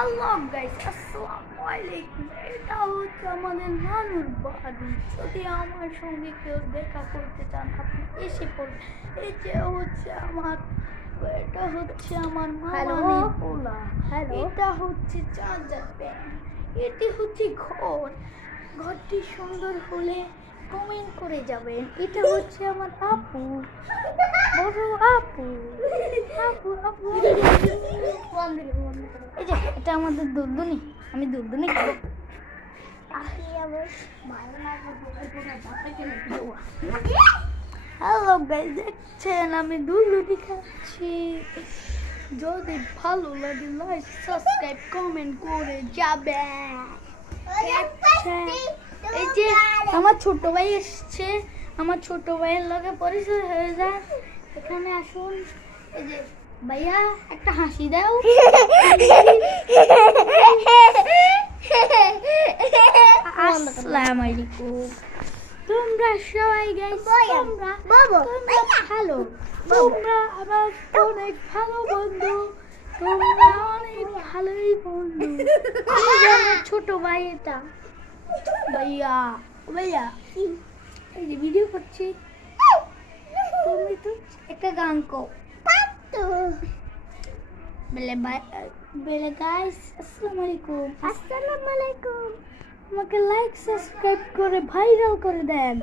Hello guys, আসসালামু আলাইকুম। এটা হচ্ছে আমাদের নানুর বাড়ি। যদি আমার সঙ্গে কেউ দেখা করতে চান আপনি এসে পড়বেন। এটা হচ্ছে আমার মামার পোলা। এটা হচ্ছে চার্জার প্যান। এটি হচ্ছে ঘরটি সুন্দর হলে কমেন্ট করে যাবেন। এটা হচ্ছে আমার আপু, বড় আপু। এই যে এটা আমাদের দুলদুনি। আমি দুলদুনি খাবো। হ্যালো গাইস, দেখছেন আমি দুলদুনি খাচ্ছি। যদি ভালো লাগে লাইক সাবস্ক্রাইব কমেন্ট করে যাবেন। এই যে আমার ছোট ভাই এসছে, আমার ছোট ভাইয়ের লগে পরিচয় হয়ে যায়। এখানে আসুন। এই যে ভাইয়া একটা হাসি দাও। আসসালামু আলাইকুম। তোমরা সবাই গাইস, তোমরা ভালো, তোমরা আমার অনেক ভালো বন্ধু, তোমরা অনেক ভালোই বন্ধু। আমার ছোট ভাই এটা ভাইয়া ভাইয়া এই যে ভিডিও করছি। তুমি তো একটা গান কও বেলে গাইস। আসসালামু আলাইকুম। আমাকে লাইক সাবস্ক্রাইব করে ভাইরাল করে দেন।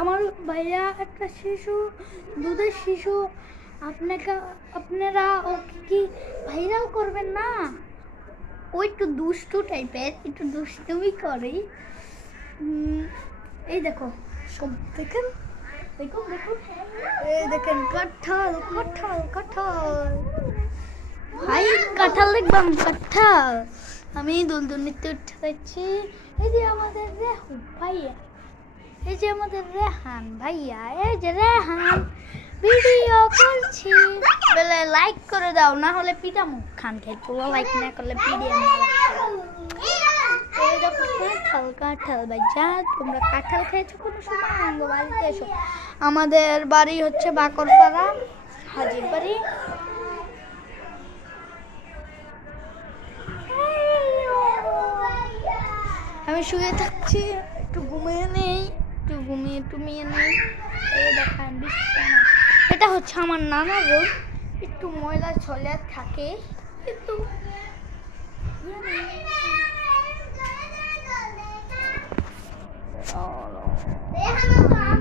আমার ভাইয়া একটা শিশু, দুধের শিশু। আপনারা ওকে কি ভাইরাল করবেন না? ও একটু দুষ্টু টাইপের, একটু দুষ্টুমি করে। এই দেখো, সব দেখেন, দেখুন দেখুন, এই দেখেন কাঁঠাল কাঁঠাল কাঁঠাল। ভাই কাঁঠাল দেখবাম, কাঁঠাল। আমি দুলদুনিতে উঠে যাচ্ছি। এই যে আমাদের রেহু ভাইয়া, এই যে আমাদের রেহান ভাইয়া, এই যে রেহান ভিডিও করছি। বলে লাইক করে দাও, না হলে পিঠা মুখ খান খেয়ে লাইক না করলে পিড়িয়ে। এই দেখো কাঁঠাল কাঁঠাল। ভাই যা, তোমরা কাঁঠাল খেয়েছো কোনো সময়? আমাদের বাড়িতে এসো। আমাদের বাড়ি হচ্ছে বাকরপাড়া, হাজির বাড়ি। আমি শুয়ে থাকছি, একটু ঘুমিয়ে নেই, একটু ঘুমিয়ে নেই। এই দেখান বিছানা। এটা হচ্ছে আমার নানা রুম। একটু ময়লা ছলা থাকে, কিন্তু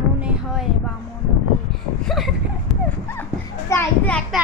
মনে হয় বা মনে হয় একটা